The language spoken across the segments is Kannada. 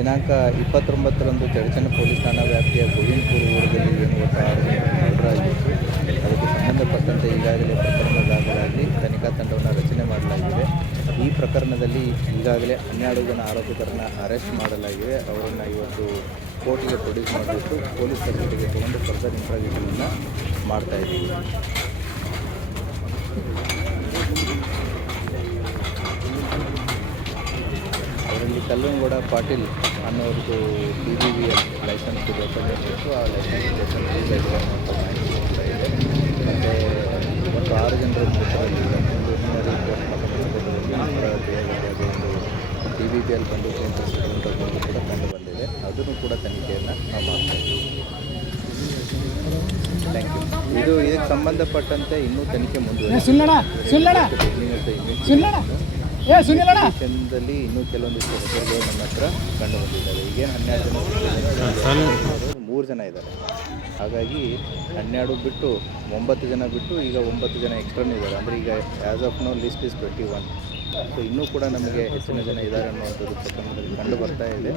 ದಿನಾಂಕ 29ರಂದು ಚಡಚಣ ಪೊಲೀಸ್ ಠಾಣಾ ವ್ಯಾಪ್ತಿಯ ಗೋವಿಂದಪುರ ಊರಲ್ಲಿ ಏನು ಒಟ್ಟು 6 ಜನರು ಮರ್ಡರ್ ಆಗಿತ್ತು. ಅದಕ್ಕೆ ಸಂಬಂಧಪಟ್ಟಂತೆ ಈಗಾಗಲೇ ಪ್ರಕರಣ ದಾಖಲಾಗಿ ತನಿಖಾ ತಂಡವನ್ನು ರಚನೆ ಮಾಡಲಾಗಿದೆ. ಈ ಪ್ರಕರಣದಲ್ಲಿ ಈಗಾಗಲೇ 12 ಜನ ಆರೋಪಿತರನ್ನು ಅರೆಸ್ಟ್ ಮಾಡಲಾಗಿದೆ. ಅವರನ್ನು ಇವತ್ತು ಕೋರ್ಟ್ಗೆ ಪ್ರೊಡ್ಯೂಸ್ ಮಾಡಿಬಿಟ್ಟು ಪೊಲೀಸ್ ಕಸ್ಟಡಿಗೆ ತಗೊಂಡು ಫರ್ದರ್ ಇಂಟ್ರಾಗೇಷನನ್ನು ಮಾಡ್ತಾಯಿದ್ದೀವಿ. ಅವರಲ್ಲಿ Kallanagowda Patil ಅನ್ನೋರ್ದು BBVL licence reference ಆ ಲೈಸೆನ್ಸ್ ಇದೆ ಅಂತ ಮಾಹಿತಿ ಕೊಡ್ತಾ ಇದೆ. ಮತ್ತು 6 ಜನರ ಹೆಸರಲ್ಲಿ ಒಂದು ಹಿನ್ನಡೆ BBVL ಬಂದೂಕು ಅಂತ ಸಿಗುವಂಥದ್ದು ಕೂಡ ಕಂಡು ಬಂದಿದೆ. ಅದನ್ನು ಕೂಡ ತನಿಖೆಯನ್ನು ನಾವು ಮಾಡ್ತಾ ಇದ್ದೀವಿ. Thank you. ಇದಕ್ಕೆ ಸಂಬಂಧಪಟ್ಟಂತೆ ಇನ್ನೂ ತನಿಖೆ ಮುಂದುವರಿದಲ್ಲಿ ಇನ್ನೂ ಕೆಲವೊಂದಿಷ್ಟು ಹೆಸರುಗಳು ನಮ್ಮ ಹತ್ರ ಕಂಡು ಬಂದಿದ್ದಾವೆ. ಈಗೇನು 12 ಜನ 3 ಜನ ಇದ್ದಾರೆ. ಹಾಗಾಗಿ 12 ಬಿಟ್ಟು 9 ಜನ ಬಿಟ್ಟು ಈಗ 9 ಜನ ಎಕ್ಸ್ಟ್ರಾನೂ ಇದ್ದಾರೆ. ಅಂದರೆ ಈಗ as of now list is 21. So ಇನ್ನೂ ಕೂಡ ನಮಗೆ ಹೆಚ್ಚಿನ ಜನ ಇದ್ದಾರೆ ಅನ್ನುವಂಥದ್ದು ಪ್ರಕರಣದಲ್ಲಿ ಕಂಡು ಬರ್ತಾ ಇದೆ.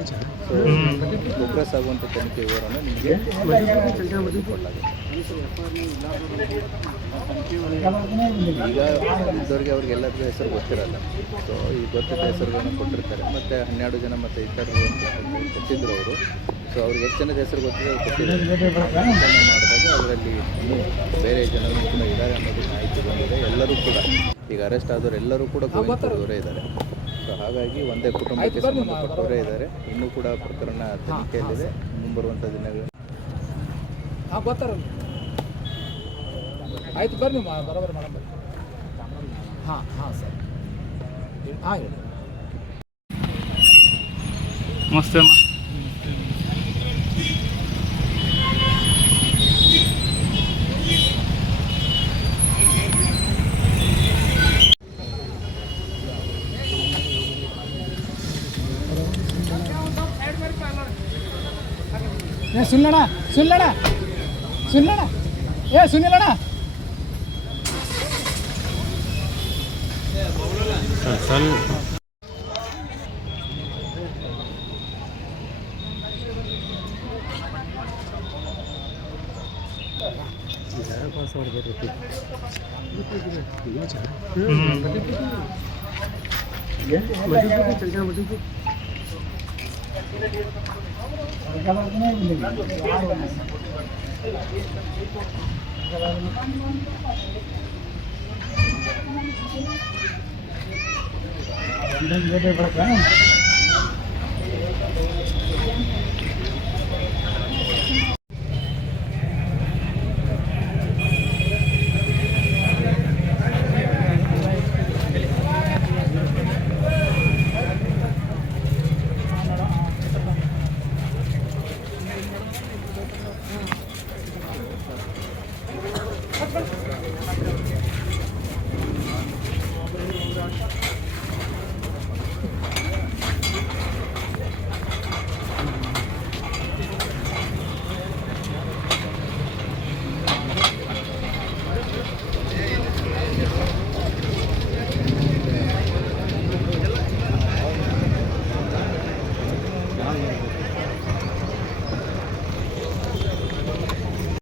ಸೊ ಪ್ರೋಗ್ರೆಸ್ ಆಗುವಂಥ ತನಿಖೆ ವಿವರವನ್ನು ನಿಮಗೆ ಕೊಡಲಾಗುತ್ತೆ. ಈಗ ಇದ್ದವರಿಗೆ ಅವ್ರಿಗೆಲ್ಲರಿಗೂ ಹೆಸರು ಗೊತ್ತಿರಲ್ಲ. ಸೊ ಈ ಗೊತ್ತಿದ್ದ ಹೆಸರುಗಳನ್ನು ಕೊಟ್ಟಿರ್ತಾರೆ. ಮತ್ತು 12 ಜನ ಮತ್ತು ಇತರರು ಕೊಟ್ಟಿದ್ದರು ಅವರು. ಸೊ ಅವ್ರಿಗೆ ಎಷ್ಟು ಜನದ ಹೆಸರು ಗೊತ್ತಿದೆ ಅವ್ರು ಕೊಟ್ಟಿದ್ದಾರೆ. ಮಾಡಿದಾಗ ಅದರಲ್ಲಿ ಇನ್ನೂ ಬೇರೆ ಜನರು ಕೂಡ ಇದ್ದಾರೆ ಅನ್ನೋದು ಮಾಹಿತಿ ಬಂದಿದೆ. ಎಲ್ಲರೂ ಕೂಡ ಈಗ ಅರೆಸ್ಟ್ ಆದವರು ಎಲ್ಲರೂ ಕೂಡ ಗೋವಿಂದಪುರದವರೇ ಇದ್ದಾರೆ. ಸೊ ಹಾಗಾಗಿ ಒಂದೇ ಕುಟುಂಬಕ್ಕೆ ಸಂಬಂಧಪಟ್ಟವರೇ ಇದ್ದಾರೆ. ಇನ್ನೂ ಕೂಡ ಪ್ರಕರಣ ತನಿಖೆಯಲ್ಲಿದೆ. ಮುಂಬರುವಂಥ ದಿನಗಳು ಆಯ್ತು ಬರ್ರಿ ಬರೋಬರ್ ಮೇಡಮ್. ಹಾಂ ಸರ್ ಹೇಳಿ. ನಮಸ್ತೆ ಅಮ್ಮ. ಸುನಿಲಣ್ಣ ಸುನಿಲಣ್ಣ